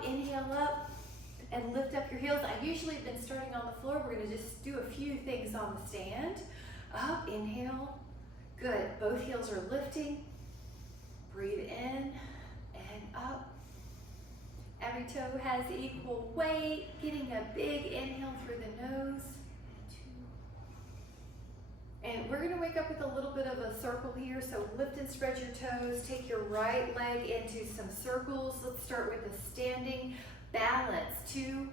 up, inhale up, and lift up your heels. I usually have been starting on the floor. We're gonna just do a few things on the stand. Up, inhale, good. Both heels are lifting. Breathe in and up. Every toe has equal weight. Getting a big inhale through the nose. And we're gonna wake up with a little bit of a circle here. So lift and spread your toes. Take your right leg into some circles. Let's start with a standing balance, 2.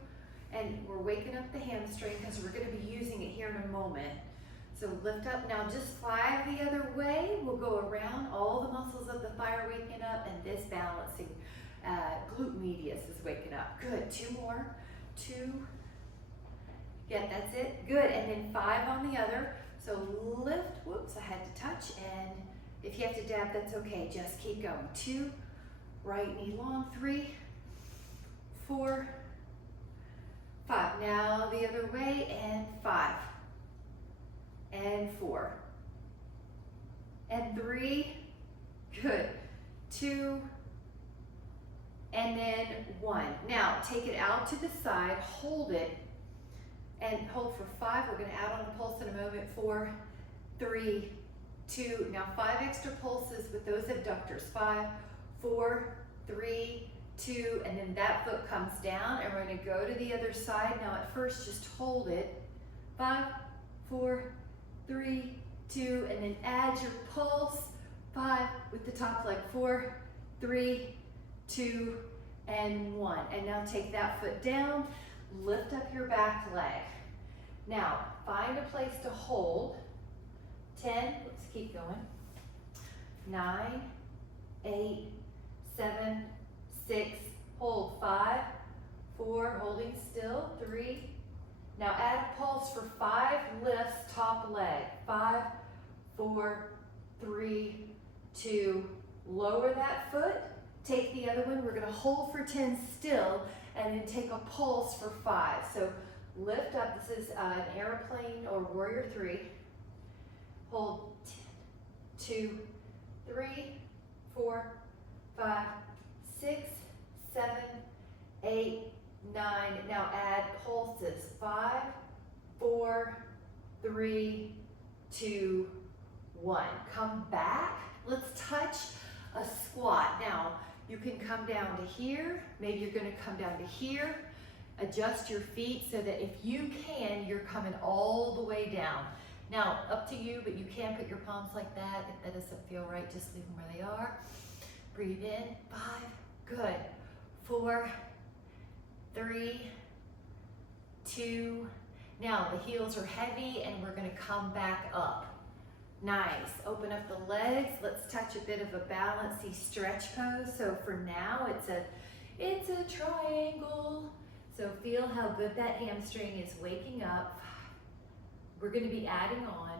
And we're waking up the hamstring because we're gonna be using it here in a moment. So lift up, now just 5 the other way. We'll go around, all the muscles of the thigh are waking up, and this balancing glute medius is waking up. Good, 2 more, 2. Yeah, that's it, good, and then 5 on the other. So lift, whoops, I had to touch, and if you have to dab, that's okay, just keep going. 2, right knee long, 3, 4, 5. Now the other way, and 5. And 4, and 3, good, 2, and then 1. Now take it out to the side, hold it, and hold for 5. We're going to add on a pulse in a moment. 4, 3, 2. Now 5 extra pulses with those abductors. 5, 4, 3, 2, and then that foot comes down, and we're going to go to the other side. Now at first, just hold it. 5, 4, 3, 2, and then add your pulse. 5 with the top leg. 4, 3, 2, and 1. And now take that foot down, lift up your back leg. Now find a place to hold. 10, let's keep going. 9, 8, 7, 6, hold. 5, 4, holding still. 3. Now add a pulse for 5 lifts, top leg. 5, 4, 3, 2, lower that foot. Take the other one. We're gonna hold for 10 still, and then take a pulse for 5. So lift up, this is an airplane or warrior 3. Hold 10, 2, 3, 4, 5, 6, 7, 8, 9. Now add pulses. 5, 4, 3, 2, 1. Come back. Let's touch a squat. Now you can come down to here. Maybe you're going to come down to here. Adjust your feet so that if you can, you're coming all the way down. Now up to you, but you can put your palms like that. If that doesn't feel right, just leave them where they are. Breathe in. 5. Good. 4, 3, 2. Now the heels are heavy, and we're going to come back up. Nice. Open up the legs. Let's touch a bit of a balancey stretch pose. So for now, it's a triangle. So feel how good that hamstring is waking up. We're going to be adding on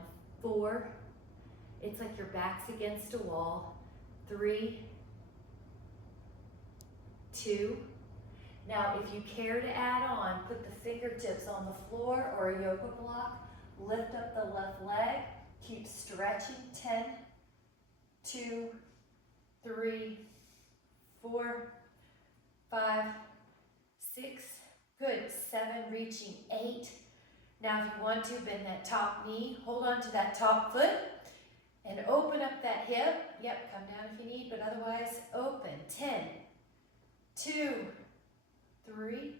4. It's like your back's against a wall. 3, 2. Now, if you care to add on, put the fingertips on the floor or a yoga block. Lift up the left leg. Keep stretching. 10, 2, 3, 4, 5, 6, good. 7, reaching 8. Now, if you want to, bend that top knee. Hold on to that top foot and open up that hip. Yep, come down if you need, but otherwise open. 10, 2, 3,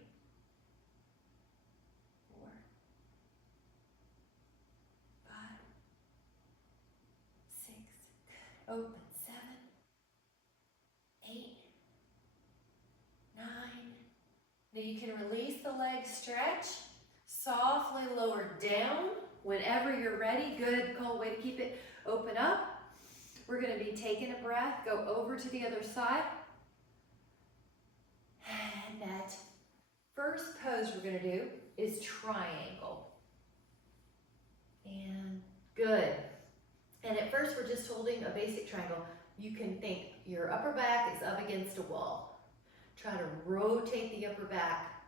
4, 5, 6, good. Open. 7, 8, 9. Now you can release the leg stretch. Softly lower down whenever you're ready. Good, Cole, way to keep it. Open up. We're going to be taking a breath. Go over to the other side. And that first pose we're going to do is triangle. And good. And at first we're just holding a basic triangle. You can think your upper back is up against a wall. Try to rotate the upper back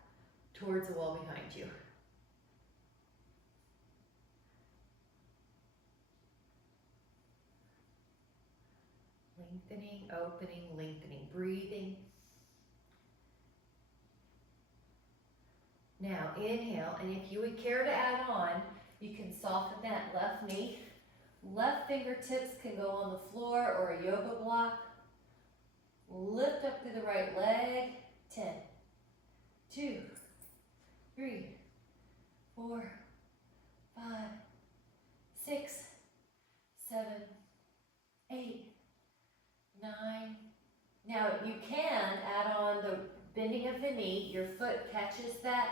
towards the wall behind you. Lengthening, opening, lengthening, breathing. Now inhale, and if you would care to add on, you can soften that left knee. Left fingertips can go on the floor or a yoga block. Lift up through the right leg. 10, 2, 3, 4, 5, 6, 7, 8, 9. Now you can add on the bending of the knee. Your foot catches that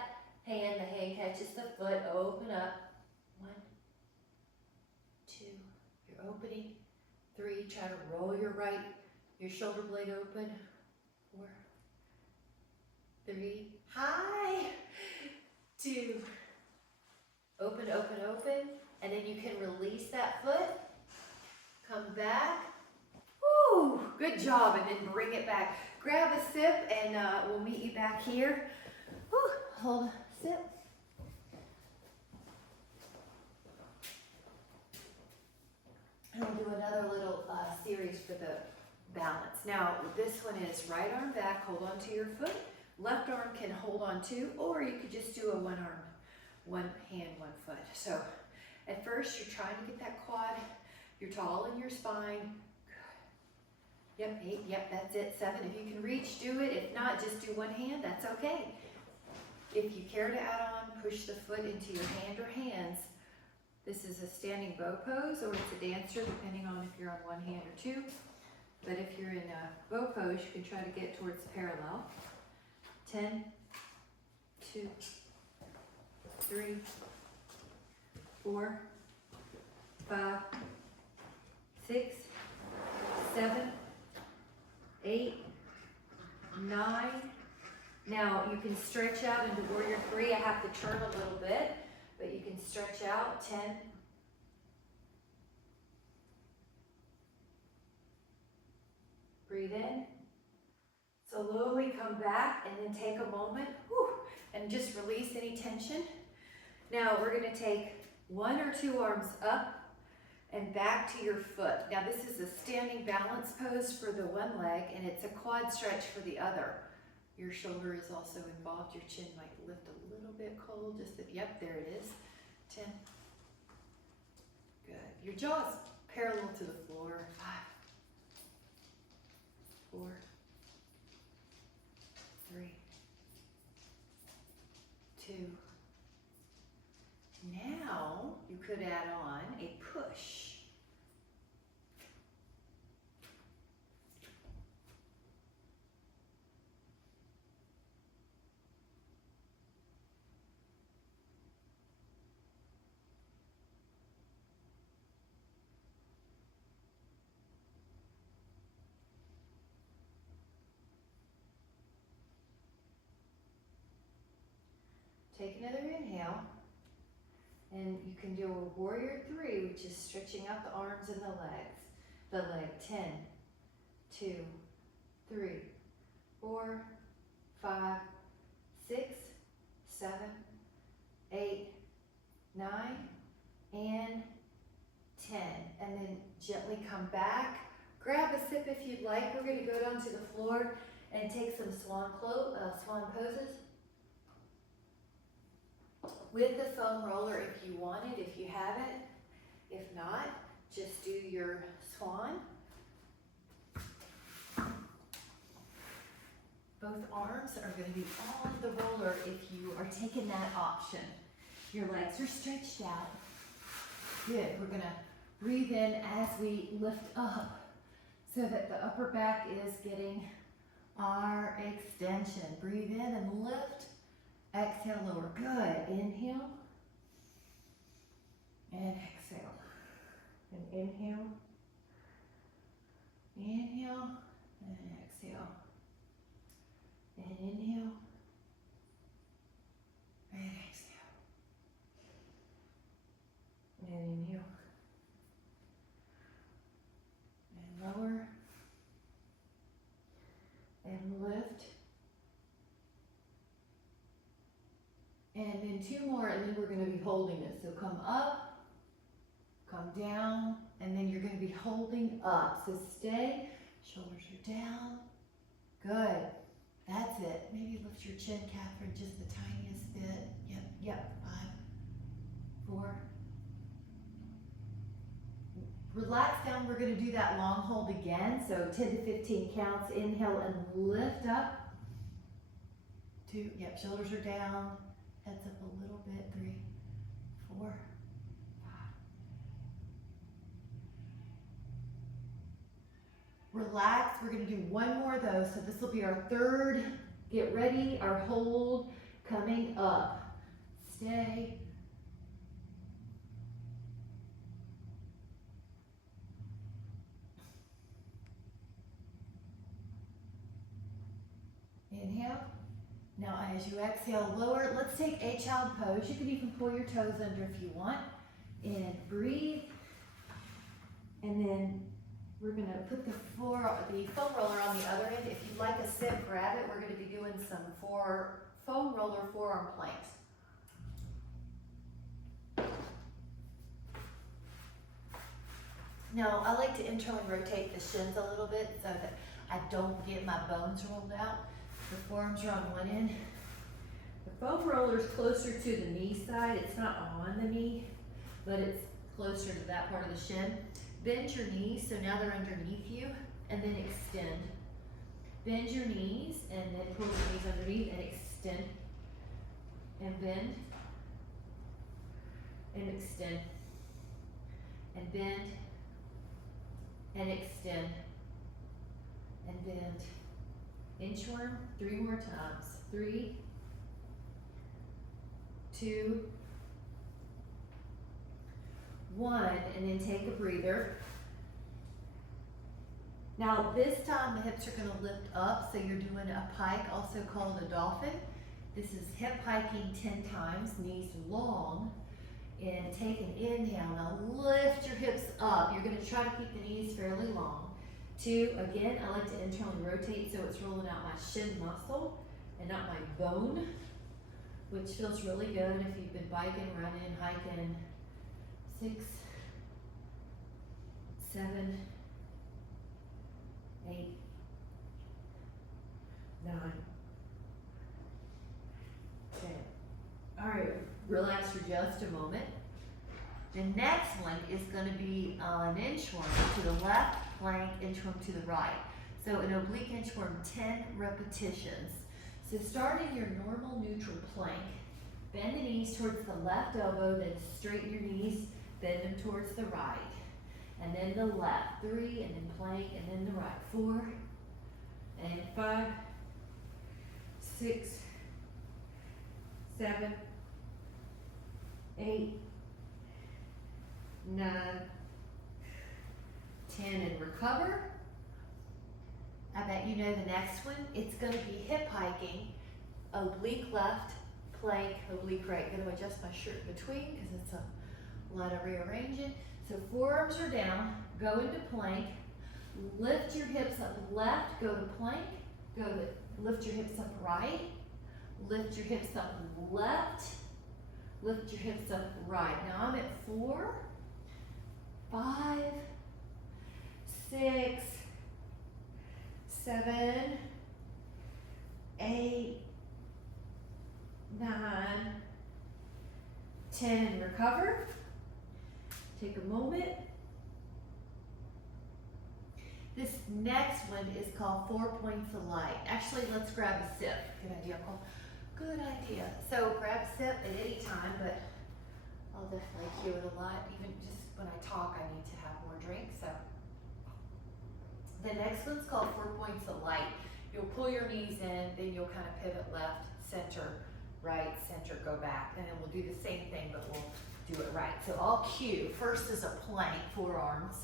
hand, the hand catches the foot. Open up. 1, 2, you're opening. 3, try to roll your shoulder blade open. 4, 3, high. 2, open, open, open. And then you can release that foot. Come back. Woo, good job. And then bring it back. Grab a sip and we'll meet you back here. Woo, hold, sip. And we'll do another little series for the balance. Now, this one is right arm back, hold on to your foot. Left arm can hold on to, or you could just do a one arm, one hand, one foot. So at first, you're trying to get that quad. You're tall in your spine. Good. Yep, 8, yep, that's it. 7, if you can reach, do it. If not, just do one hand, that's okay. If you care to add on, push the foot into your hand or hands. This is a standing bow pose, or it's a dancer, depending on if you're on one hand or two. But if you're in a bow pose, you can try to get towards parallel. 10, 2, 3, 4, 5, 6, 7, 8, 9. Now you can stretch out into warrior 3. I have to turn a little bit, but you can stretch out. 10. Breathe in. Slowly come back and then take a moment, and just release any tension. Now we're going to take 1 or 2 arms up and back to your foot. Now this is a standing balance pose for the one leg, and it's a quad stretch for the other. Your shoulder is also involved. Your chin might lift a little bit cold. Yep, there it is. 10. Good. Your jaw's parallel to the floor. 5, 4, 3, 2. Now you could add on a push. Take another inhale, and you can do a warrior 3, which is stretching out the arms and the legs. The leg. 10, 2, 3, 4, 5, 6, 7, 8, 9, and 10. And then gently come back. Grab a sip if you'd like. We're going to go down to the floor and take some swan poses. With the foam roller if you want it, if you have it. If not, just do your swan. Both arms are going to be on the roller if you are taking that option. Your legs are stretched out. Good. We're going to breathe in as we lift up so that the upper back is getting our extension. Breathe in and lift. Exhale, lower. Good. Inhale and exhale. And inhale, inhale, and exhale. And inhale, and exhale. And inhale, and lower, and lift. And then 2 more, and then we're going to be holding it. So come up, come down, and then you're going to be holding up. So stay, shoulders are down. Good. That's it. Maybe lift your chin, Catherine, just the tiniest bit. Yep. 5, 4. Relax down. We're going to do that long hold again. So 10 to 15 counts. Inhale and lift up. 2. Yep, shoulders are down. Heads up a little bit. 3, 4, 5. Relax. We're going to do one more of those. So this will be our third. Get ready. Our hold coming up. Stay. Inhale. Now as you exhale, lower. Let's take a child pose. You can even pull your toes under if you want. And breathe. And then we're going to put the foam roller on the other end. If you'd like a sit, grab it. We're going to be doing some foam roller forearm planks. Now, I like to internally rotate the shins a little bit so that I don't get my bones rolled out. The forearms are on one end. The foam roller is closer to the knee side. It's not on the knee, but it's closer to that part of the shin. Bend your knees, so now they're underneath you, and then extend. Bend your knees, and then pull your knees underneath, and extend. And bend. And extend. And bend. And extend. And bend. Inchworm, 3 more times. 3, 2, 1, and then take a breather. Now this time the hips are going to lift up, so you're doing a pike, also called a dolphin. This is hip hiking 10 times, knees long, and take an inhale. Now lift your hips up. You're going to try to keep the knees fairly long. 2, again, I like to internally rotate so it's rolling out my shin muscle and not my bone, which feels really good if you've been biking, running, hiking. 6, 7, 8, 9, 10. All right, relax for just a moment. The next one is going to be an inchworm to the left, plank, inchworm to the right. So an oblique inchworm, 10 repetitions. So start in your normal neutral plank. Bend the knees towards the left elbow, then straighten your knees, bend them towards the right. And then the left, 3, and then plank, and then the right, 4, and 5, 6, 7, 8, 9, 10, and recover. I bet you know the next one. It's going to be hip hiking, oblique left, plank, oblique right. I'm going to adjust my shirt between because it's a lot of rearranging. So forearms are down, go into plank, lift your hips up left, go to plank, lift your hips up right, lift your hips up left, lift your hips up right. Now I'm at 4, 5, 6, 7, 8, 9, 10, and recover. Take a moment. This next one is called 4 points of light. Actually, let's grab a sip. Good idea, Cole. Good idea. So grab a sip at any time, but I'll definitely cue it a lot. Even just when I talk, I need to have more drink. So the next one's called 4 points of light. You'll pull your knees in, then you'll kind of pivot left, center, right, center, go back. And then we'll do the same thing, but we'll do it right. So I'll cue. First is a plank, forearms.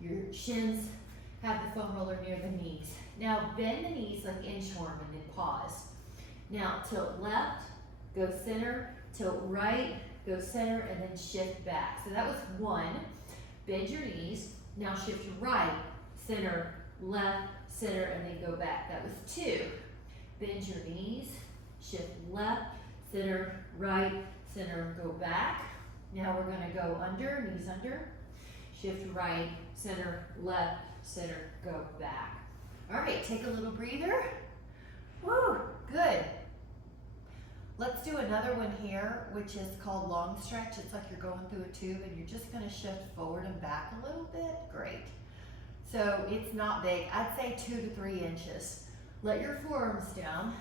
Your shins have the foam roller near the knees. Now bend the knees like inchworm and then pause. Now tilt left, go center, tilt right, go center, and then shift back. So that was 1. Bend your knees. Now shift right, center, left, center, and then go back. That was 2. Bend your knees, shift left, center, right, center, go back. Now we're going to go under, knees under, shift right, center, left, center, go back. All right, take a little breather. Woo, good. Let's do another one here, which is called long stretch. It's like you're going through a tube and you're just gonna shift forward and back a little bit. Great. So it's not big. I'd say 2 to 3 inches. Let your forearms down.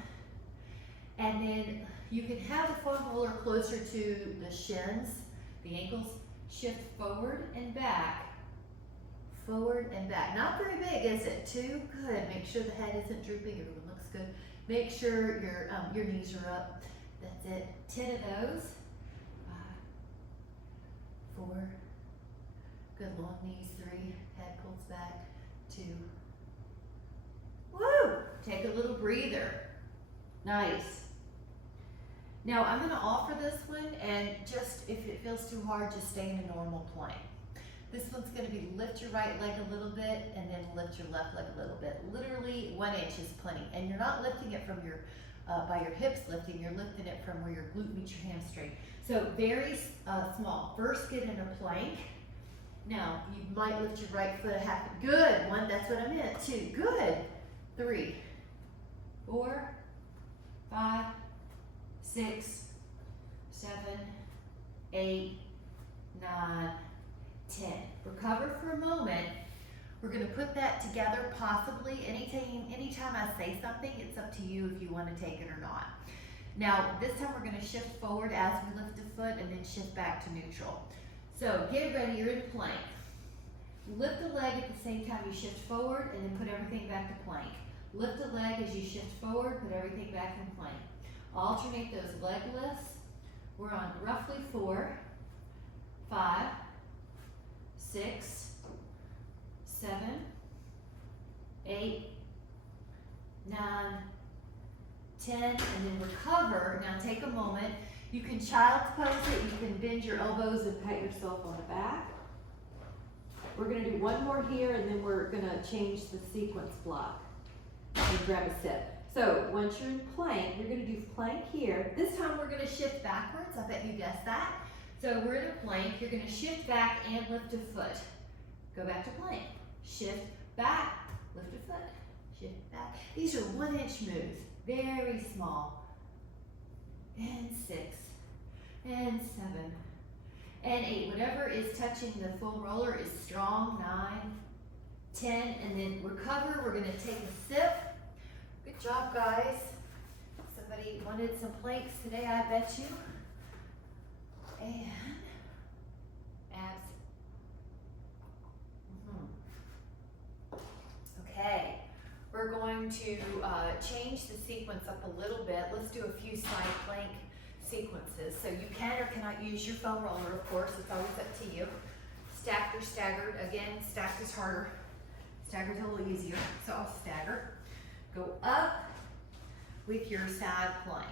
And then you can have the foam roller closer to the shins, the ankles. Shift forward and back. Forward and back. Not very big, is it? 2? Good. Make sure the head isn't drooping. Everyone looks good. Make sure your knees are up. That's it. 10 of those. 5, 4. Good long knees. 3. Head pulls back. 2. Woo! Take a little breather. Nice. Now I'm going to offer this one, and just if it feels too hard, just stay in a normal plank. This one's going to be lift your right leg a little bit and then lift your left leg a little bit. Literally 1 inch is plenty. And you're not lifting it from your by your hips lifting, you're lifting it from where your glute meets your hamstring. So very small. First get in a plank. Now you might lift your right foot a half. Good. 1, that's what I meant. 2, good. 3, 4, 5, 6, 7, 8, 9, 10. Recover for a moment. We're going to put that together possibly anytime I say something. It's up to you if you want to take it or not. Now this time we're going to shift forward as we lift the foot and then shift back to neutral. So get ready, you're in plank. Lift the leg at the same time you shift forward and then put everything back to plank. Lift the leg as you shift forward, put everything back in plank. Alternate those leg lifts. We're on roughly 4, 5, 6, 7, 8, 9, 10, and then recover. Now take a moment. You can child's pose it. You can bend your elbows and pat yourself on the back. We're going to do one more here, and then we're going to change the sequence block and grab a sip. So once you're in plank, you're going to do plank here. This time we're going to shift backwards. I bet you guessed that. So we're in a plank. You're going to shift back and lift a foot. Go back to plank. Shift back, lift a foot, shift back. These are 1 inch moves, very small. And 6, and 7, and 8. Whatever is touching the foam roller is strong. 9, 10, and then recover. We're going to take a sip. Good job, guys. Somebody wanted some planks today, I bet you. And abs. Okay, we're going to change the sequence up a little bit. Let's do a few side plank sequences. So you can or cannot use your foam roller, of course. It's always up to you. Stacked or staggered. Again, stacked is harder. Staggered's a little easier, so I'll stagger. Go up with your side plank.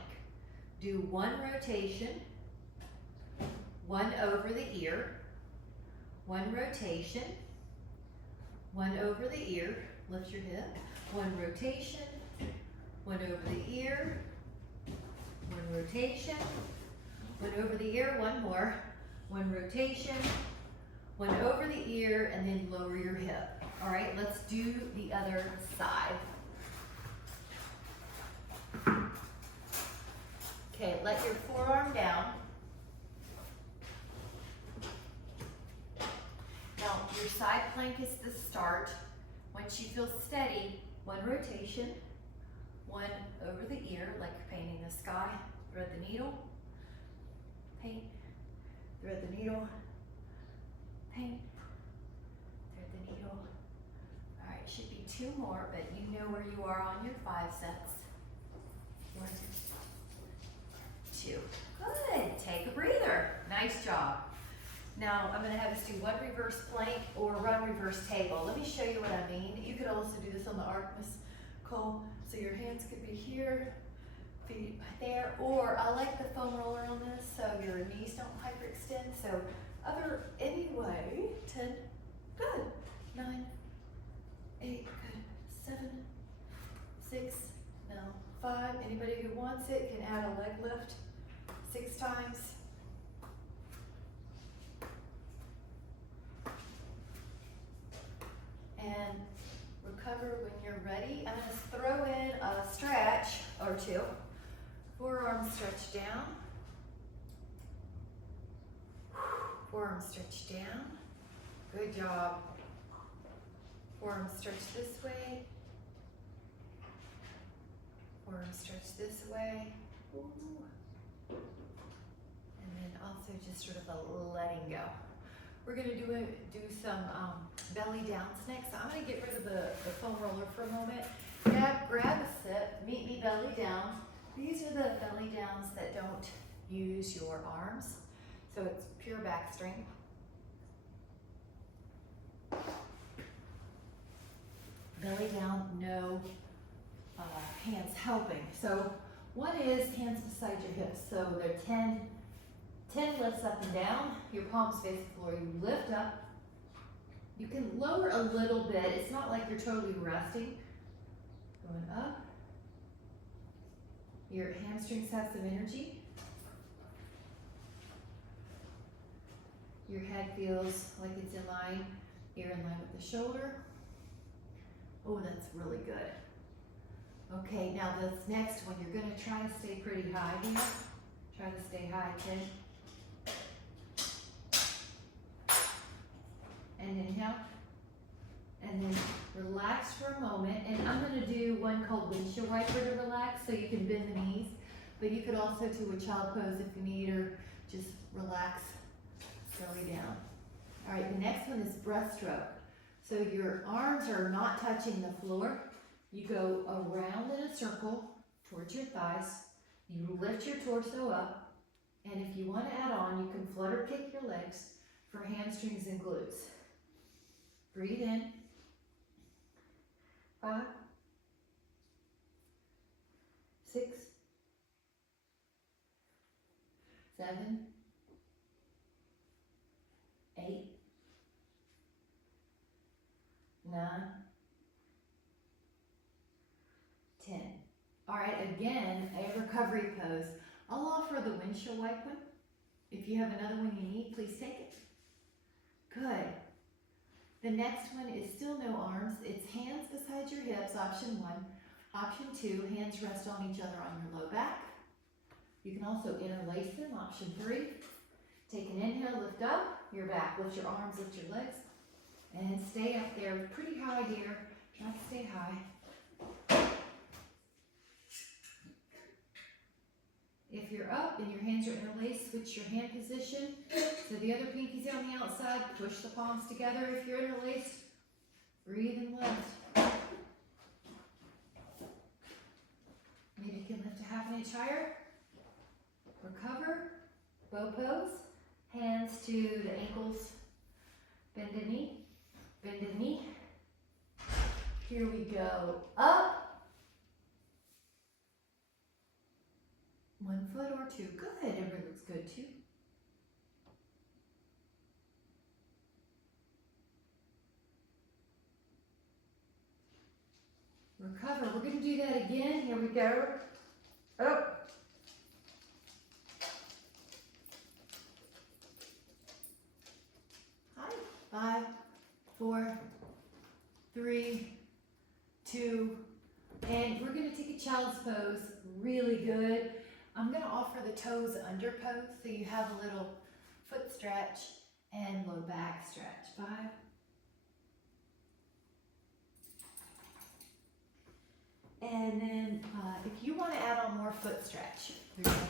Do 1 rotation, 1 over the ear, 1 rotation, 1 over the ear. Lift your hip. 1 rotation, 1 over the ear, 1 rotation, 1 over the ear, 1 more, 1 rotation, 1 over the ear, and then lower your hip. All right, let's do the other side. Okay, let your forearm down. Now, your side plank is the start. Once you feel steady, 1 rotation, 1 over the ear, like you're painting the sky. Thread the needle, paint, thread the needle, paint, thread the needle. All right, should be 2 more, but you know where you are on your 5 sets. 1, 2. Good. Take a breather. Nice job. Now I'm going to have us do 1 reverse plank or 1 reverse table. Let me show you what I mean. You could also do this on the arc, Miss Cole. So your hands could be here, feet there, or I like the foam roller on this so your knees don't hyperextend. So anyway, 10, good, 9, 8, good, 7, 6, no, 5. Anybody who wants it can add a leg lift 6 times. And recover when you're ready. I'm going to throw in a stretch. two. Forearms stretch down. Forearms stretch down. Good job. Forearms stretch this way. Forearms stretch this way. Ooh. And then also just sort of a letting go. We're gonna do some belly downs next. So I'm gonna get rid of the foam roller for a moment. Grab a sit, meet me belly down. These are the belly downs that don't use your arms. So it's pure back strength. Belly down, no hands helping. So one is hands beside your hips. So they're 10 lifts up and down. Your palms face the floor. You lift up. You can lower a little bit. It's not like you're totally resting. Going up. Your hamstrings have some energy. Your head feels like it's in line. You're in line with the shoulder. Oh, that's really good. Okay, now this next one, you're gonna try to stay pretty high here. Try to stay high, 10. And inhale. And then relax for a moment. And I'm gonna do one called windshield wiper to relax, so you can bend the knees. But you could also do a child pose if you need, or just relax, belly down. All right, the next one is breaststroke. So your arms are not touching the floor. You go around in a circle towards your thighs. You lift your torso up. And if you want to add on, you can flutter kick your legs for hamstrings and glutes. Breathe in. 5, 6, 7, 8, 9, 10. All right, again, a recovery pose. I'll offer the windshield wiper. If you have another one you need, please take it. Good. The next one is still no arms. It's hands beside your hips, option 1. Option 2, hands rest on each other on your low back. You can also interlace them, option 3. Take an inhale, lift up your back, lift your arms, lift your legs, and stay up there pretty high here. Try to stay high. If you're up and your hands are interlaced, switch your hand position. So the other pinky's on the outside, push the palms together. If you're interlaced, breathe and lift. Maybe you can lift a half an inch higher. Recover, bow pose. Hands to the ankles, bend a knee, bend a knee. Here we go, up. 1 foot or 2, good, everything looks good too. Recover, we're gonna do that again, here we go. Up. Hi, 5, 4, 3, 2, and we're gonna take a child's pose, really good. I'm gonna offer the toes under pose, so you have a little foot stretch and low back stretch. 5. And then if you wanna add on more foot stretch, you're gonna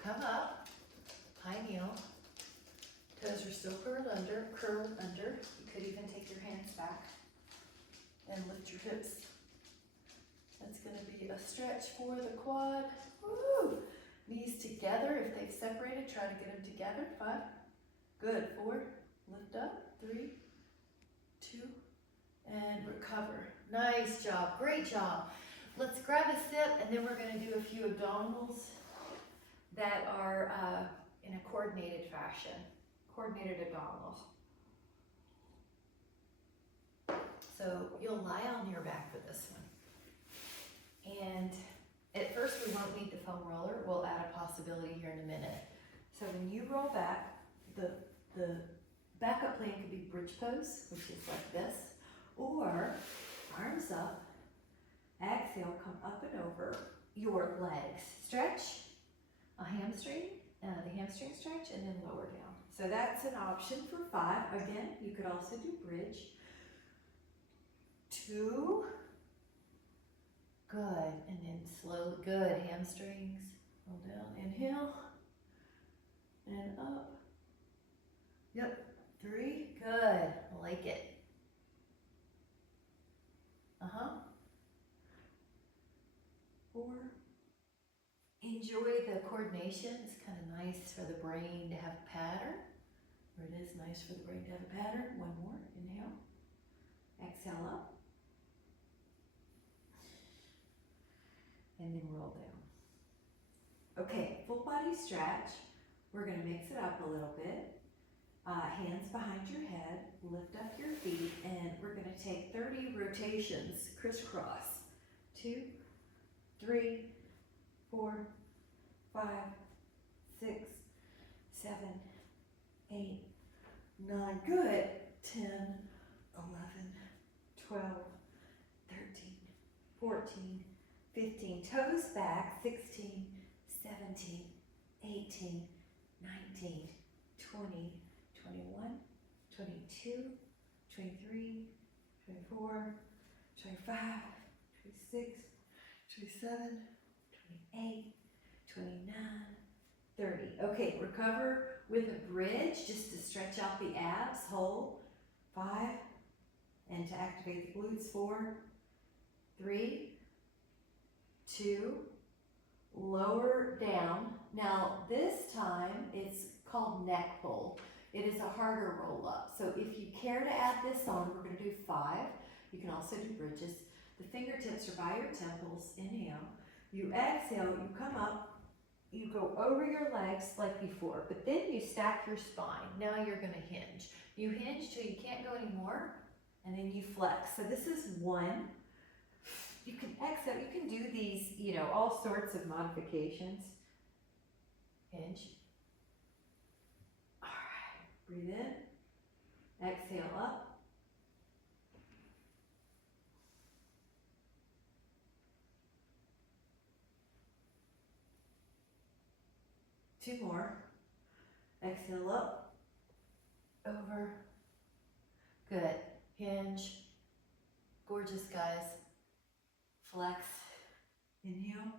come up, high kneel, toes are still curled under. You could even take your hands back and lift your hips. That's gonna be a stretch for the quad. Woo! Knees together. If they've separated, try to get them together. 5. Good. 4. Lift up. 3, 2, and recover. Nice job. Great job. Let's grab a sip, and then we're going to do a few abdominals that are in a coordinated fashion. Coordinated abdominals. So you'll lie on your back for this one. And at first we won't need the foam roller. We'll add a possibility here in a minute. So when you roll back, the backup plan could be bridge pose, which is like this, or arms up, exhale, come up and over, your legs. Stretch a hamstring, the hamstring stretch, and then lower down. So that's an option for 5. Again, you could also do bridge. 2. Good, and then slow, good, hamstrings. Roll down, inhale, and up. Yep, 3, good, I like it. 4. Enjoy the coordination. It's kind of nice for the brain to have a pattern. Or it is nice for the brain to have a pattern. 1 more, inhale. Exhale up. And then roll down. Okay, full body stretch. We're gonna mix it up a little bit. Hands behind your head, lift up your feet, and we're gonna take 30 rotations, crisscross. 2, 3, 4, 5, 6, 7, 8, 9, good. 10, 11, 12, 13, 14, 15, toes back, 16, 17, 18, 19, 20, 21, 22, 23, 24, 25, 26, 27, 28, 29, 30. Okay, recover with a bridge just to stretch out the abs, hold. 5, and to activate the glutes, 4, 3, 2, lower down. Now this time it's called neck pull. It is a harder roll up. So if you care to add this on, we're going to do 5. You can also do bridges. The fingertips are by your temples. Inhale. You exhale, you come up, you go over your legs like before, but then you stack your spine. Now you're going to hinge. You hinge till you can't go anymore, and then you flex. So this is 1. You can exhale, you can do these, all sorts of modifications. Hinge. All right, breathe in, exhale up. Two more. Exhale up, over. Good. Hinge. Gorgeous, guys. Flex. Inhale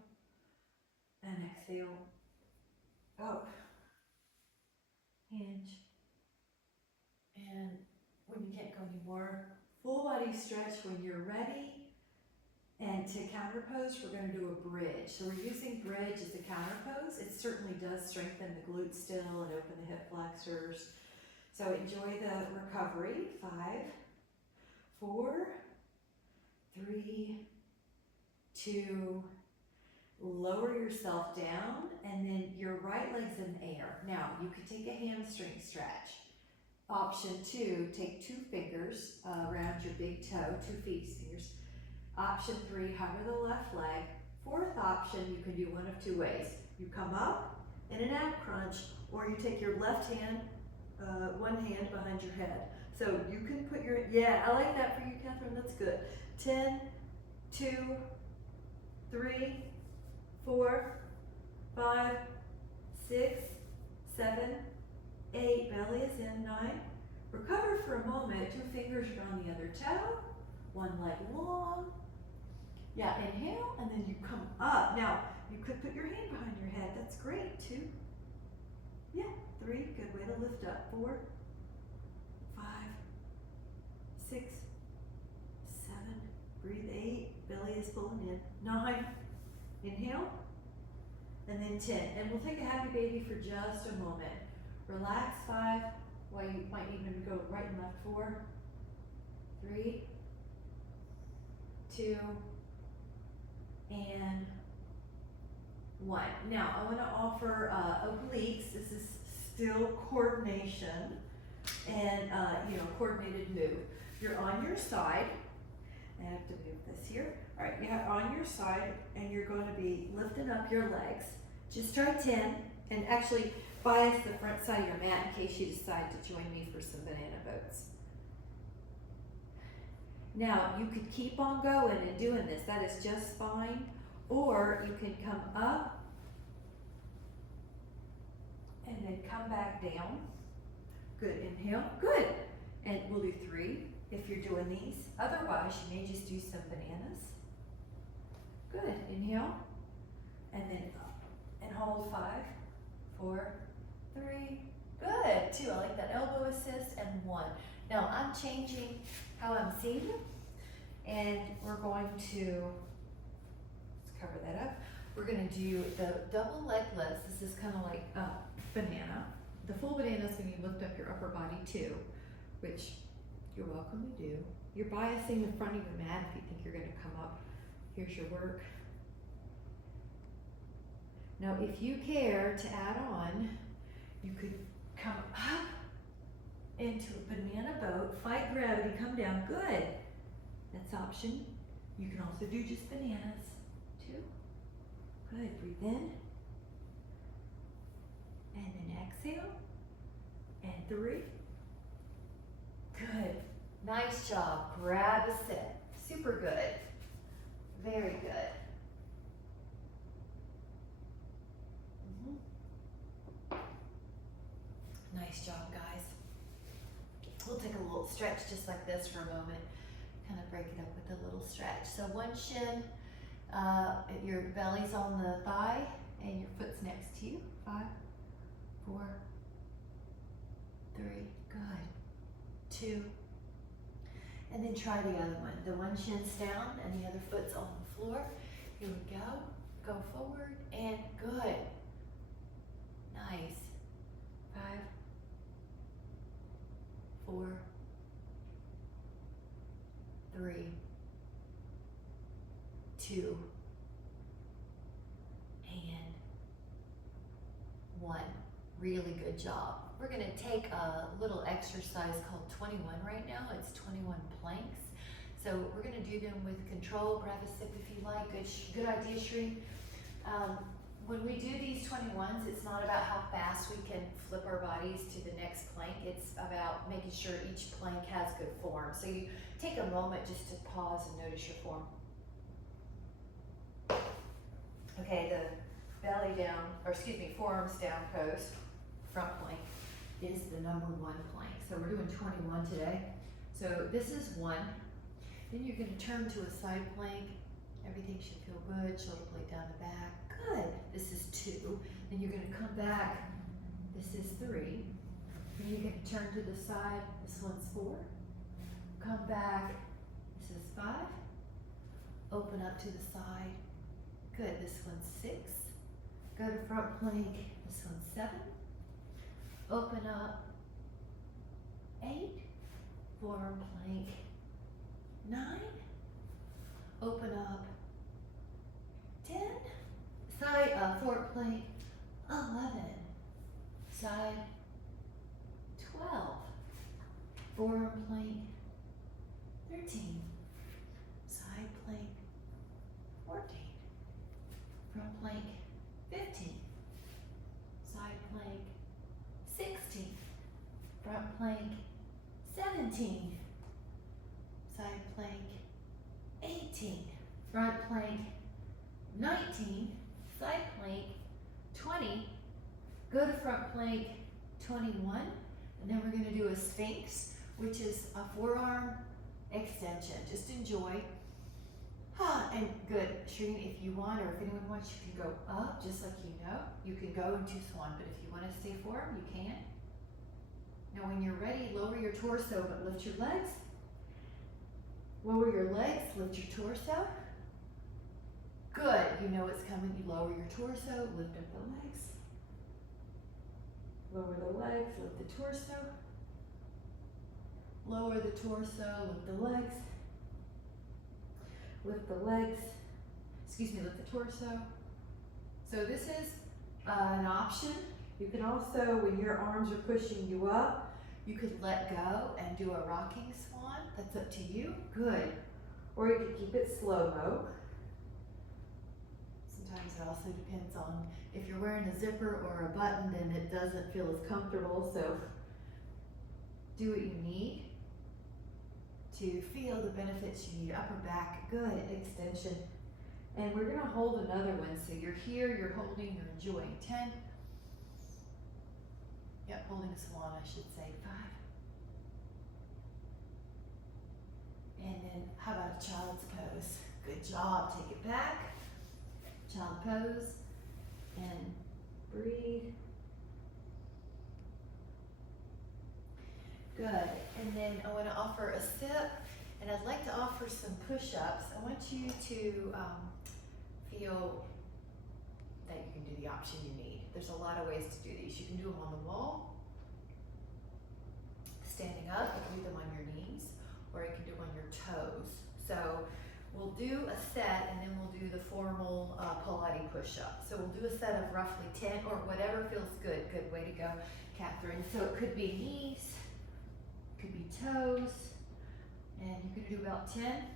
and exhale. Up. Hinge. And when you can't go anymore, full body stretch when you're ready. And to counter pose, we're going to do a bridge. So we're using bridge as a counter pose. It certainly does strengthen the glutes still and open the hip flexors. So enjoy the recovery. 5, 4, 3, 2, lower yourself down, and then your right leg's in the air. Now, you could take a hamstring stretch. Option 2, take 2 fingers around your big toe, 2 fingers. Option 3, hover the left leg. 4th option, you can do one of 2 ways. You come up in an ab crunch, or you take your left hand, one hand behind your head. So you can put your, I like that for you, Catherine, that's good. 10, 2, 3, 4, 5, 6, 7, 8, belly is in, 9. Recover for a moment, 2 fingers are on the other toe, 1 leg long. Inhale, and then you come up. Now, you could put your hand behind your head, that's great. 2, 3, good way to lift up. 4, 5, 6, 7, breathe. 8, belly is pulling in. 9, inhale, and then 10. And we'll take a happy baby for just a moment. Relax. 5, well, you might even go right and left. 4, 3, 2, and 1. Now, I want to offer obliques. This is still coordination and, coordinated move. You're on your side. I have to move this here. All right, you have on your side, and you're going to be lifting up your legs. Just try 10, and actually bias the front side of your mat in case you decide to join me for some banana boats. Now, you could keep on going and doing this. That is just fine. Or you can come up and then come back down. Good, inhale, good. And we'll do 3 if you're doing these. Otherwise, you may just do some bananas. Good, inhale, and then up. And hold 5, 4, 3, good. 2, I like that elbow assist, and 1. Now, I'm changing how I'm seated, and we're going to, let's cover that up. We're gonna do the double leg lifts. This is kind of like a banana. The full banana is when you lift up your upper body too, which you're welcome to do. You're biasing the front of your mat if you think you're gonna come up. Here's your work. Now, if you care to add on, you could come up into a banana boat, fight gravity, come down, good. That's option. You can also do just bananas, 2. Good, breathe in. And then exhale. And 3. Good. Nice job. Grab a sit. Super good. Very good. Nice job, guys. We'll take a little stretch just like this for a moment. Kind of break it up with a little stretch. So one shin, your belly's on the thigh and your foot's next to you. 5, 4, 3, good. 2. And then try the other one. The one shin's down and the other foot's on the floor. Here we go. Go forward and good. Nice. 5, 4, 3, 2, and 1. Really good job. We're going to take a little exercise called 21 right now. It's 21 planks. So we're going to do them with control. Grab a sip if you like. Good idea, Shereen. When we do these 21s, it's not about how fast we can flip our bodies to the next plank. It's about making sure each plank has good form. So you take a moment just to pause and notice your form. Okay, the belly down, or excuse me, forearms down pose, front plank is the number 1 plank. So we're doing 21 today. So this is 1. Then you're going to turn to a side plank. Everything should feel good. Shoulder blade down the back. Good. This is 2. Then you're going to come back. This is 3. Then you're going to turn to the side. This one's 4. Come back. This is 5. Open up to the side. Good. This one's 6. Go to front plank. This one's 7. Open up. 8. Forearm plank. 9. Open up. 10. Side forward plank. 11. Side. 12. Forearm plank. 13. Side plank. 14. Front plank. 15. Side plank. 16. Front plank. 17. Side plank. 18. Front plank. 19. Side plank. 20. Go to front plank. 21. And then we're going to do a sphinx, which is a forearm extension. Just enjoy. And good. Shereen, if you want, or if anyone wants, you can go up, just like you know. You can go into swan, but if you want to stay forward, you can. Now when you're ready, lower your torso, but lift your legs. Lower your legs, lift your torso. Good. You know it's coming. You lower your torso, lift up the legs. Lower the legs, lift the torso. Lower the torso, lift the legs. Lift the legs. Excuse me, lift the torso. So this is an option. You can also, when your arms are pushing you up, you could let go and do a rocking swan. That's up to you. Good. Or you could keep it slow-mo. Sometimes it also depends on if you're wearing a zipper or a button, then it doesn't feel as comfortable. So do what you need to feel the benefits you need. Upper back, good. Extension. And we're gonna hold another one. So you're here, you're holding, you're enjoying. 10. Yep, holding a swan, I should say. 5. And then how about a child's pose? Good job, take it back. Child pose, and breathe. Good, and then I want to offer a sip, and I'd like to offer some push-ups. I want you to feel that you can do the option you need. There's a lot of ways to do these. You can do them on the wall, standing up, you can do them on your knees, or you can do them on your toes. So we'll do a set, and then we'll do the formal Pilates push-up. So we'll do a set of roughly 10, or whatever feels good. Good way to go, Catherine. So it could be knees, could be toes, and you could do about 10.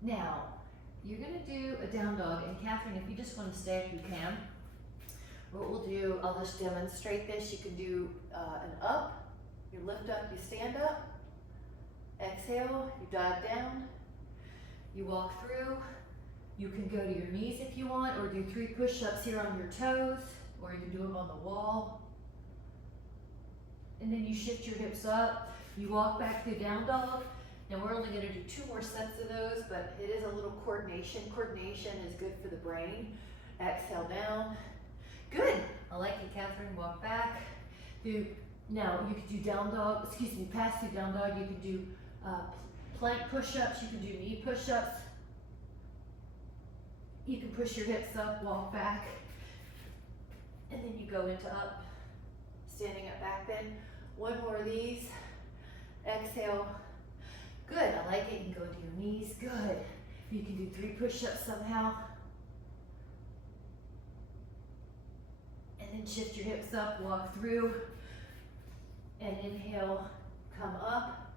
Now, you're gonna do a down dog, and Catherine, if you just wanna stay, if you can, what we'll do, I'll just demonstrate this. You can do an up, you lift up, you stand up, exhale, you dive down, you walk through. You can go to your knees if you want, or do 3 push-ups here on your toes, or you can do them on the wall. And then you shift your hips up, you walk back through down dog. Now we're only gonna do 2 more sets of those, but it is a little coordination. Coordination is good for the brain. Exhale down. Good, I like it, Catherine, walk back. Now you could do down dog, pass through down dog. You could do plank push-ups, you can do knee push-ups. You can push your hips up, walk back, and then you go into up, standing up back bend. 1 more of these, exhale. Good, I like it, you can go into your knees, good. You can do 3 push-ups somehow. And then shift your hips up, walk through, and inhale, come up.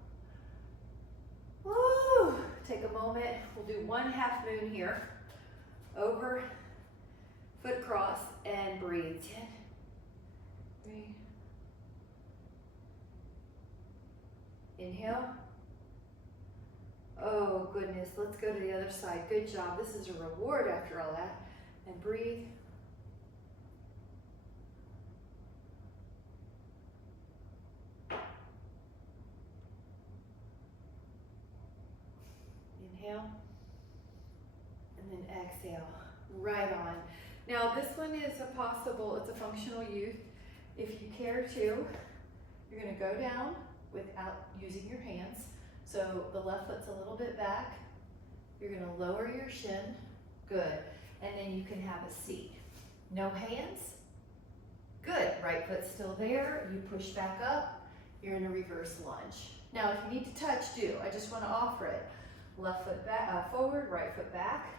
Woo! Take a moment, we'll do 1 half moon here. Over, foot cross, and breathe. 10, 3. Inhale. Oh goodness, let's go to the other side. Good job, this is a reward after all that. And breathe. Inhale. And then exhale, right on. Now this one is it's a functional youth. If you care to, you're gonna go down without using your hands. So the left foot's a little bit back. You're gonna lower your shin, good. And then you can have a seat. No hands, good. Right foot's still there, you push back up, you're in a reverse lunge. Now if you need to touch, do. I just wanna offer it. Left foot back, forward, right foot back.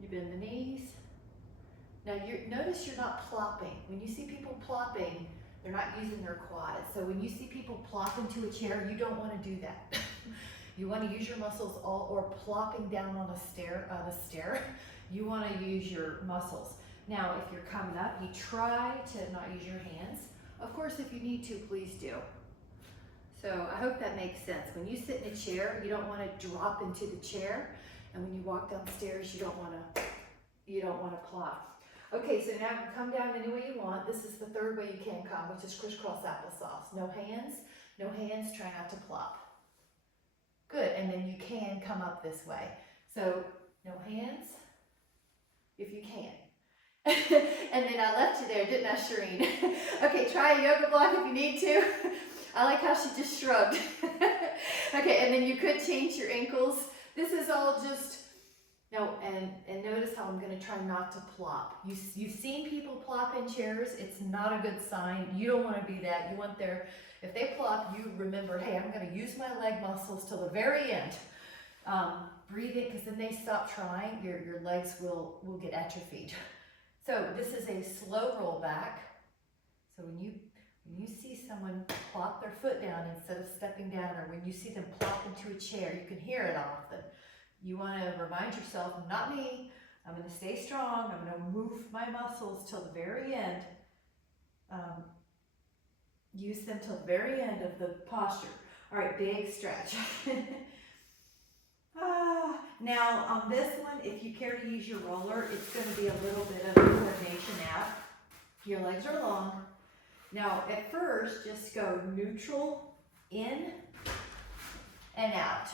You bend the knees. Now notice you're not plopping. When you see people plopping, they're not using their quads. So when you see people plop into a chair, you don't want to do that. You want to use your muscles or plopping down on a stair. You want to use your muscles. Now, if you're coming up, you try to not use your hands. Of course, if you need to, please do. So I hope that makes sense. When you sit in a chair, you don't want to drop into the chair. And when you walk downstairs, you don't want to plop. Okay, so now you can come down any way you want. This is the 3rd way you can come, which is crisscross applesauce. No hands, try not to plop. Good, and then you can come up this way. So, no hands, if you can. And then I left you there, didn't I, Shireen? Okay, try a yoga block if you need to. I like how she just shrugged. Okay, and then you could change your ankles. This is all just, and notice how I'm gonna try not to plop. You've seen people plop in chairs. It's not a good sign. You don't wanna be that. You want if they plop, you remember, hey, I'm gonna use my leg muscles till the very end. Breathe in, because then they stop trying. Your legs will get atrophied. So this is a slow roll back. So when you see someone plop their foot down instead of stepping down, or when you see them plop into a chair, you can hear it often. You want to remind yourself, not me, I'm going to stay strong, I'm going to move my muscles till the very end. Use them till the very end of the posture. All right, big stretch. Now on this one, if you care to use your roller, it's going to be a little bit of coordination out. Your legs are long. Now at first, just go neutral, in, and out.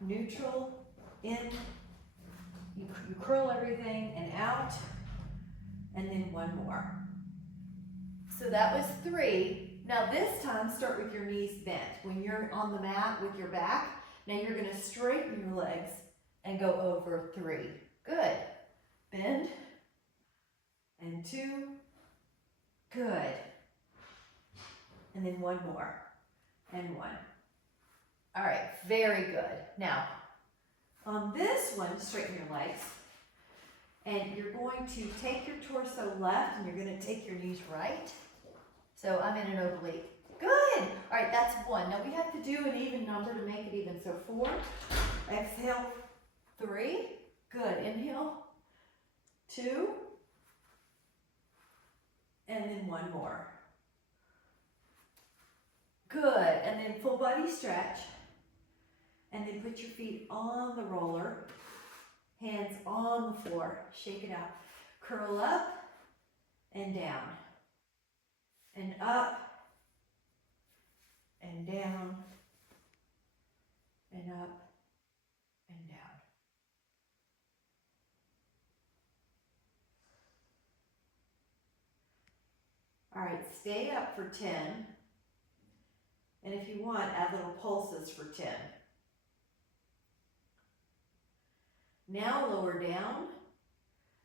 Neutral, in, you curl everything, and out, and then one more. So that was 3. Now this time, start with your knees bent. When you're on the mat with your back, now you're going to straighten your legs and go over 3. Good. Bend. And 2. Good. And then one more. And 1. All right, very good. Now, on this one, straighten your legs. And you're going to take your torso left and you're going to take your knees right. So I'm in an oblique. Good. All right, that's 1. Now we have to do an even number to make it even. So 4. Exhale. 3. Good. Inhale. 2. And then 1 more. Good. And then full body stretch. And then put your feet on the roller. Hands on the floor. Shake it out. Curl up and down. And up. And down. And up. And down. All right, stay up for 10. And if you want, add little pulses for 10. Now lower down.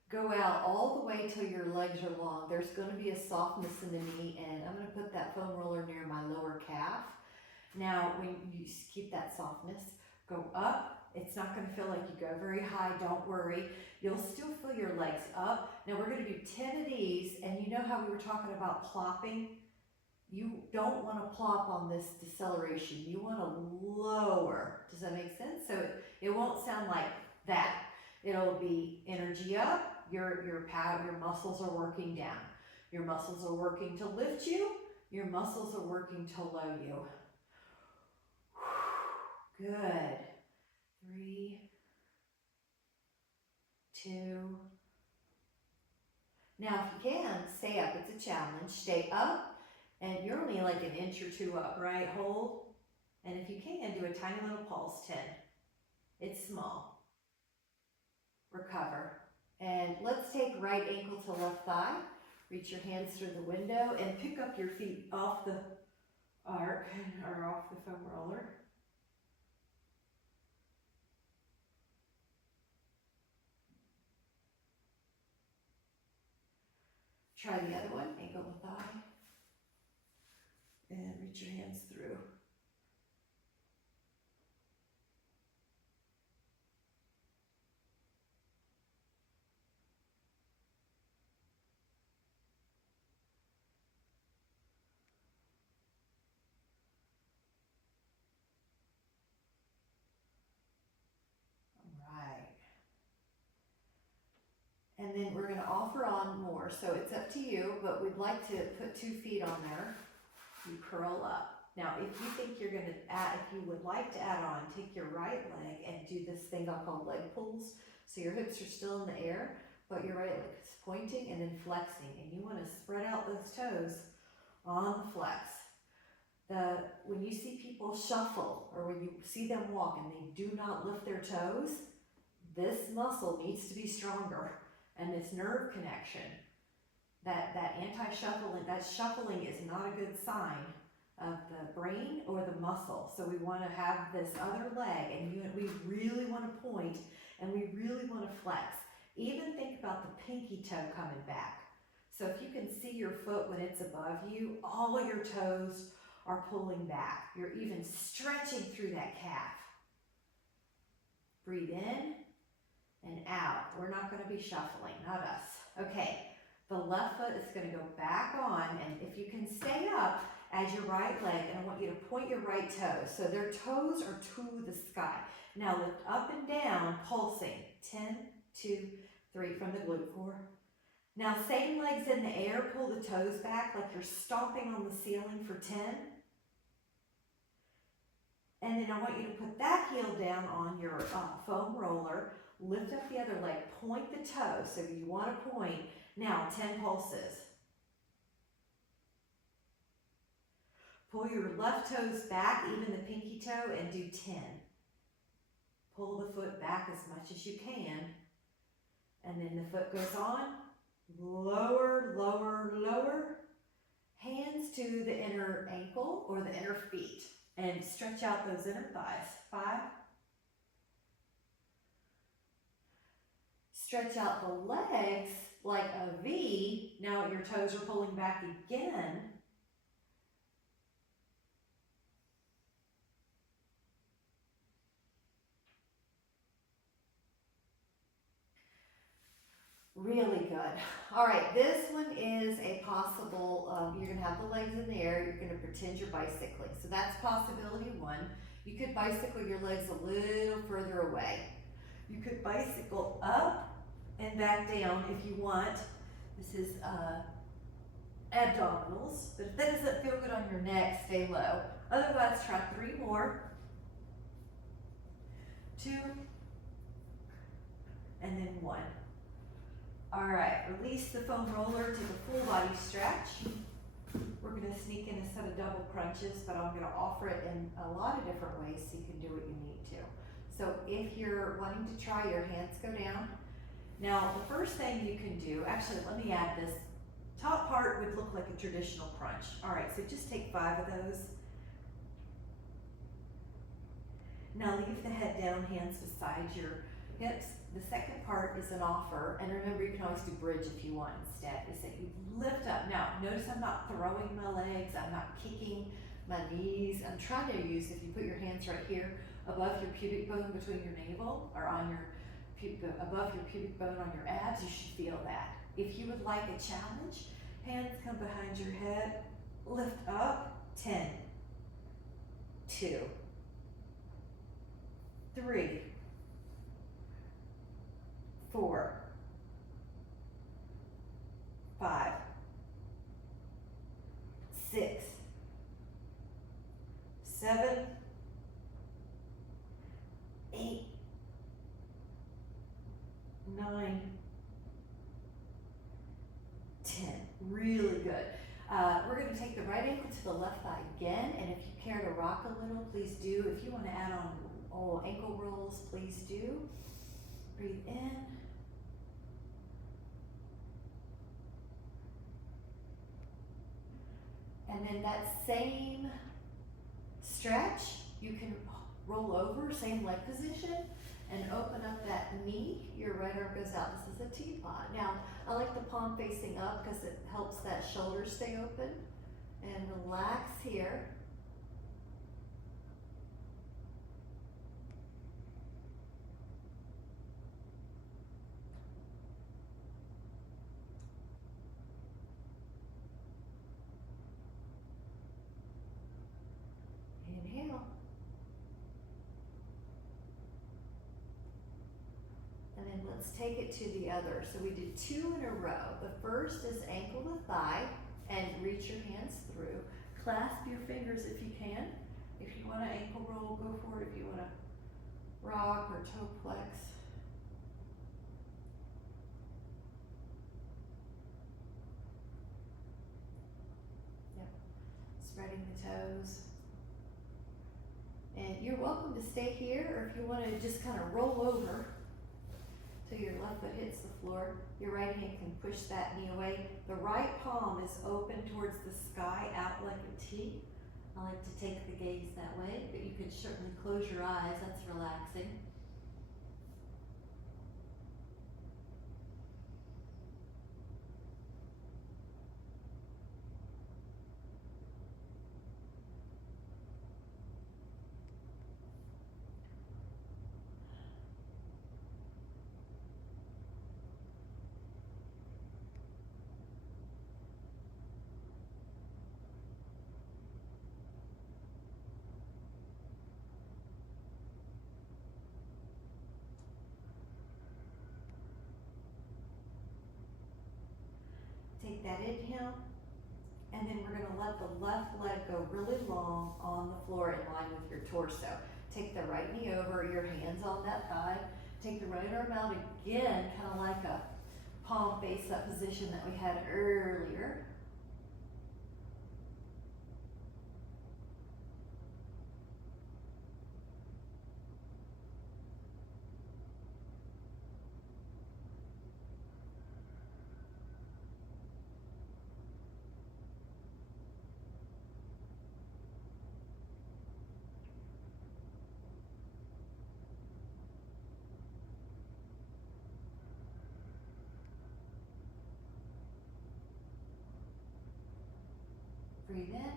Go out all the way till your legs are long. There's going to be a softness in the knee, and I'm going to put that foam roller near my lower calf. Now, when you keep that softness, go up. It's not going to feel like you go very high. Don't worry. You'll still feel your legs up. Now, we're going to do 10 of these, and you know how we were talking about plopping? You don't want to plop on this deceleration. You want to lower. Does that make sense? So it won't sound like that. It'll be energy up. Your muscles are working down. Your muscles are working to lift you. Your muscles are working to low you. Good. 3, 2. Now, if you can, stay up. It's a challenge. Stay up, and you're only like an inch or 2 up, right? Hold. And if you can, do a tiny little pulse, 10. It's small. Recover. And let's take right ankle to left thigh. Reach your hands through the window and pick up your feet off the arc or off the foam roller. Try the other one, ankle to thigh. And reach your hands through. And then we're going to offer on more. So it's up to you, but we'd like to put 2 feet on there. You curl up. Now, if you think you're going to add, if you would like to add on, take your right leg and do this thing I'll call leg pulls. So your hips are still in the air, but your right leg is pointing and then flexing. And you want to spread out those toes on the flex. When you see people shuffle or when you see them walk and they do not lift their toes, this muscle needs to be stronger. And this nerve connection, that anti-shuffling, that shuffling is not a good sign of the brain or the muscle. So we want to have this other leg, and we really want to point, and we really want to flex. Even think about the pinky toe coming back. So if you can see your foot when it's above you, all of your toes are pulling back. You're even stretching through that calf. Breathe in. And out. We're not going to be shuffling, not us. Okay, the left foot is going to go back on, and if you can stay up, as your right leg, and I want you to point your right toes. So their toes are to the sky. Now lift up and down, pulsing. 10, 2, 3 from the glute. 4. Now same legs in the air, pull the toes back like you're stomping on the ceiling for 10. And then I want you to put that heel down on your foam roller. Lift up the other leg, point the toe. So you want to point. Now 10 pulses. Pull your left toes back, even the pinky toe, and do 10. Pull the foot back as much as you can. And then the foot goes on. Lower, lower, lower. Hands to the inner ankle or the inner feet. And stretch out those inner thighs. 5. Stretch out the legs like a V. Now your toes are pulling back again. Really good. All right, this one is a possible, you're going to have the legs in the air, you're going to pretend you're bicycling. So that's possibility 1. You could bicycle your legs a little further away. You could bicycle up and back down if you want. This is abdominals, but if that doesn't feel good on your neck, stay low. Otherwise, try 3 more. 2, and then 1. All right, release the foam roller to the full body stretch. We're gonna sneak in a set of double crunches, but I'm gonna offer it in a lot of different ways so you can do what you need to. So if you're wanting to try, your hands go down. Now, the first thing you can do, actually, let me add this. Top part would look like a traditional crunch. All right, so just take 5 of those. Now leave the head down, hands beside your hips. The second part is an offer, and remember you can always do bridge if you want instead, is that you lift up. Now, notice I'm not throwing my legs, I'm not kicking my knees. I'm trying to use, if you put your hands right here above your pubic bone between your navel, or on your above your pubic bone on your abs, you should feel that. If you would like a challenge, hands come behind your head, lift up, 10, 2, 3, 4, 5, 6, 7, 8, 9, 10. Really good. We're going to take the right ankle to the left thigh again, and if you care to rock a little, please do. If you want to add on ankle rolls, please do. Breathe in. And then that same stretch, you can roll over, same leg position, and open up that knee. Your right arm goes out. This is a teapot. Now, I like the palm facing up because it helps that shoulder stay open. And relax here. Inhale. And then let's take it to the other. So we did 2 in a row. The first is ankle to thigh, and reach your hands through. Clasp your fingers if you can. If you want to ankle roll, go for it. If you want to rock or toe flex. Yep. Spreading the toes. And you're welcome to stay here, or if you want to just kind of roll over till your left foot hits the floor, your right hand can push that knee away. The right palm is open towards the sky, out like a T. I like to take the gaze that way, but you can certainly close your eyes, that's relaxing. take that inhale, and then we're gonna let the left leg go really long on the floor in line with your torso. Take the right knee over, your hands on that thigh. Take the right arm out again, kind of like a palm face up position that we had earlier. Breathe in.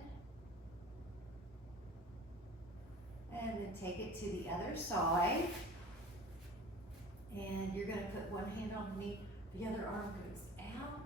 And then take it to the other side. And you're going to put one hand on the knee, the other arm goes out.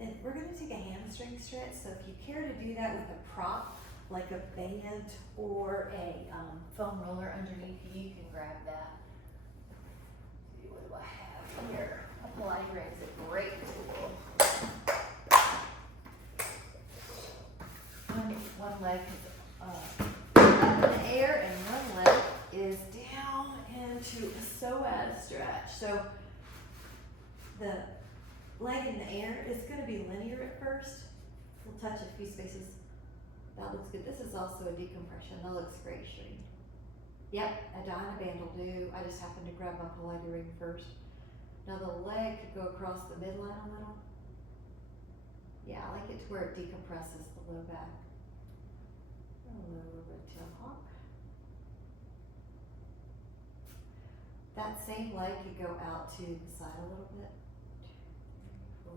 And we're going to take a hamstring stretch, so if you care to do that with a prop, like a band or a foam roller underneath you, you can grab that. Let's see, what do I have here? A Pilates ring is a great tool. One leg is up in the air and one leg is down into a psoas stretch. So the leg in the air is going to be linear at first. We'll touch a few spaces. That looks good. This is also a decompression. That looks great, Shereen. Yep, a Dyna band will do. I just happened to grab my Pilates ring first. Now the leg could go across the midline a little. Yeah, I like it to where it decompresses the low back. A lower red tail hawk. That same leg could go out to the side a little bit. 2, 3, 4.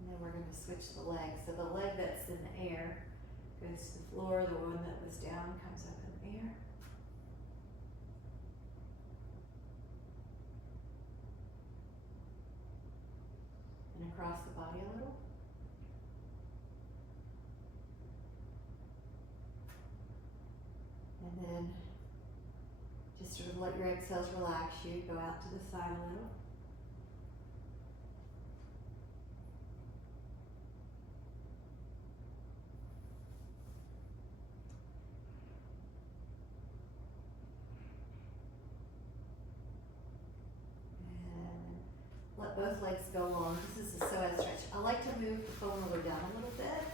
And then we're going to switch the leg. So the leg that's in the air goes to the floor, the one that was down comes up in the air. And across the body a little. And then just sort of let your exhales relax you, go out to the side a little. Let both legs go long. This is a psoas stretch. I like to move the foam roller down a little bit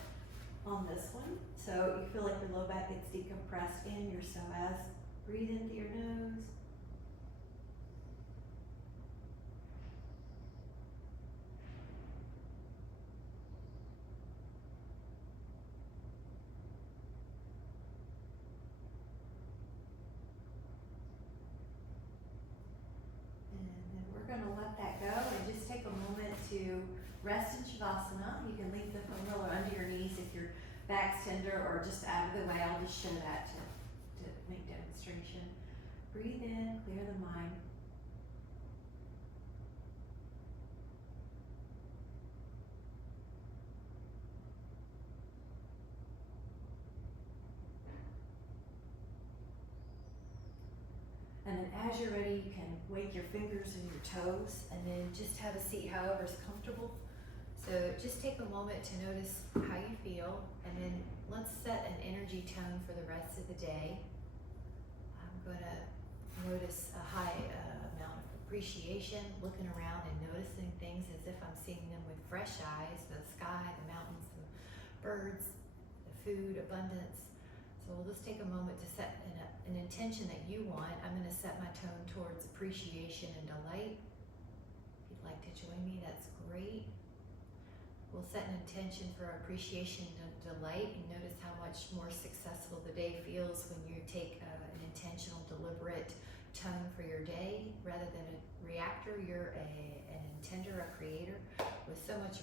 on this one, so you feel like your low back gets decompressed in your psoas. Breathe into your nose. Going to let that go and just take a moment to rest in Shavasana. You can leave the foam roller under your knees if your back's tender or just out of the way. I'll just show that to make demonstration. Breathe in, clear the mind. And then as you're ready, you can wake your fingers and your toes and then just have a seat however is comfortable. So just take a moment to notice how you feel, and then let's set an energy tone for the rest of the day. I'm going to notice a high appreciation, looking around and noticing things as if I'm seeing them with fresh eyes, the sky, the mountains, the birds, the food, abundance. So we'll just take a moment to set an intention that you want. I'm going to set my tone towards appreciation and delight. If you'd like to join me, that's great. We'll set an intention for appreciation and delight, and notice how much more successful the day feels when you take an intentional, deliberate tone for your day rather than a reactor. You're an intender, a creator with so much